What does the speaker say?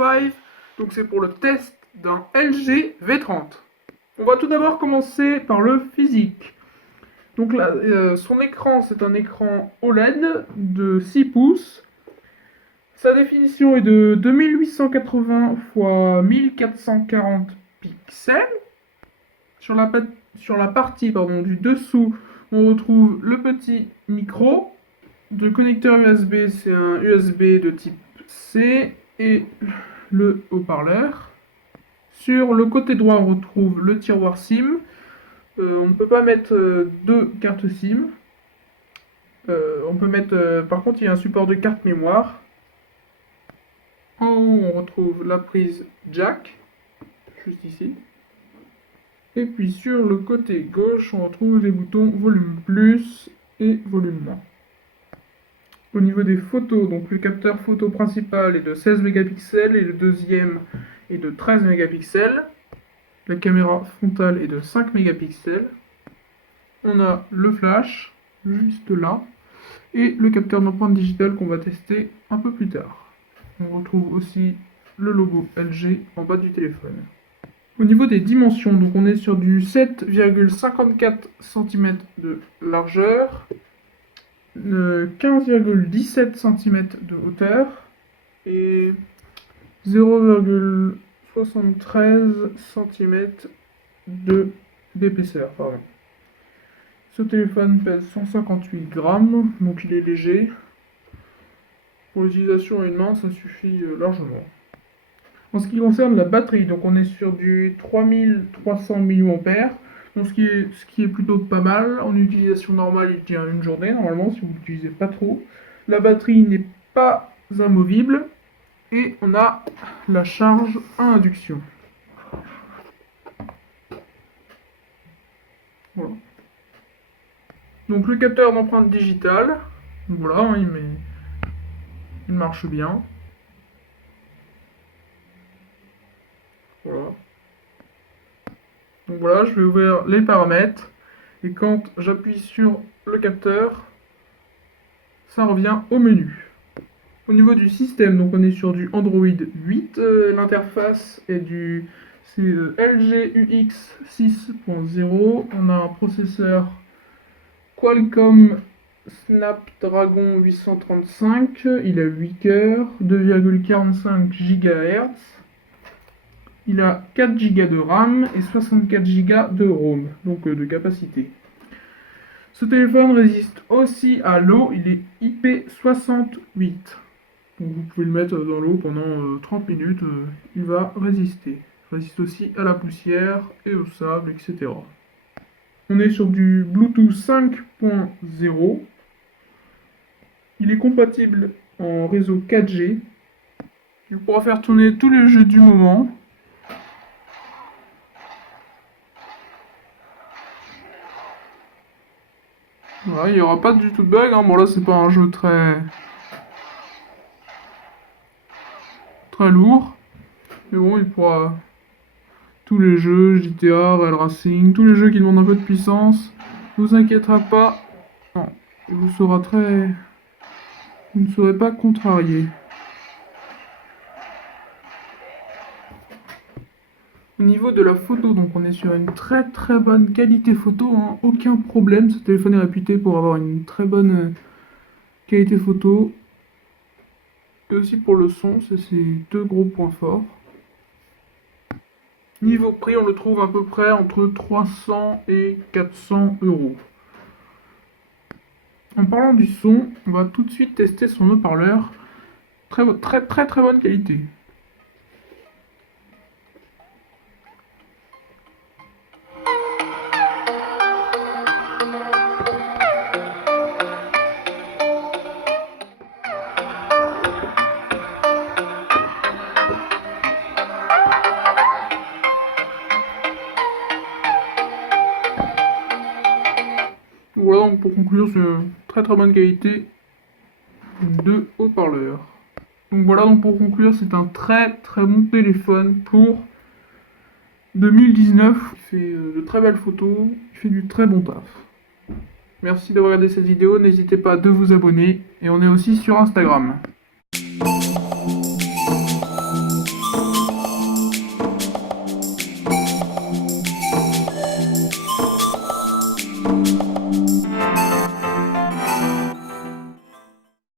5, donc c'est pour le test d'un LG V30. On va tout d'abord commencer par le physique. Donc là, son écran, c'est un écran OLED de 6 pouces. Sa définition est de 2880 x 1440 pixels. Sur la partie du dessous, on retrouve le petit micro. De connecteur USB, c'est un USB de type C et le haut-parleur. Sur le côté droit, on retrouve le tiroir SIM. On ne peut pas mettre deux cartes SIM. On peut mettre, par contre, il y a un support de carte mémoire. En haut, on retrouve la prise jack, juste ici. Et puis sur le côté gauche, on retrouve les boutons volume plus et volume moins. Au niveau des photos, donc le capteur photo principal est de 16 mégapixels et le deuxième est de 13 mégapixels. La caméra frontale est de 5 mégapixels. On a le flash, juste là, et le capteur d'empreinte digitale qu'on va tester un peu plus tard. On retrouve aussi le logo LG en bas du téléphone. Au niveau des dimensions, donc on est sur du 7,54 cm de largeur, 15,17 cm de hauteur et 0,73 cm d'épaisseur. Ce téléphone pèse 158 grammes, donc il est léger. Pour l'utilisation à une main, ça suffit largement. En ce qui concerne la batterie, donc on est sur du 3300 mAh, donc ce qui est plutôt pas mal. En utilisation normale, il tient une journée normalement si vous l'utilisez pas trop. La batterie n'est pas amovible et on a la charge à induction. Voilà. Donc le capteur d'empreinte digitale, voilà, il marche bien. Voilà. Donc voilà, je vais ouvrir les paramètres et quand j'appuie sur le capteur, ça revient au menu. Au niveau du système, donc on est sur du Android 8, l'interface est c'est LG UX 6.0, on a un processeur Qualcomm Snapdragon 835, il a 8 cœurs, 2,45 GHz, il a 4 Go de RAM et 64 Go de ROM, donc de capacité. Ce téléphone résiste aussi à l'eau, il est IP68. Donc vous pouvez le mettre dans l'eau pendant 30 minutes, il va résister. Il résiste aussi à la poussière et au sable, etc. On est sur du Bluetooth 5.0. Il est compatible en réseau 4G. Il pourra faire tourner tous les jeux du moment. Voilà, il n'y aura pas du tout de bug. Bon là c'est pas un jeu très lourd. Mais bon, il pourra... Tous les jeux, GTA, Rail Racing, tous les jeux qui demandent un peu de puissance, ne vous inquiétera pas. Non, vous ne serez pas contrarié. Au niveau de la photo, donc on est sur une très bonne qualité photo, hein, aucun problème. Ce téléphone est réputé pour avoir une très bonne qualité photo. Et aussi pour le son, c'est ses deux gros points forts. Niveau prix, on le trouve à peu près entre 300 et 400 euros. En parlant du son, on va tout de suite tester son haut-parleur. Très bonne qualité. Voilà, donc pour conclure, c'est une très bonne qualité de haut-parleur. Donc voilà, donc pour conclure, c'est un très bon téléphone pour 2019. Il fait de très belles photos, il fait du très bon taf. Merci d'avoir regardé cette vidéo, n'hésitez pas à vous abonner et on est aussi sur Instagram.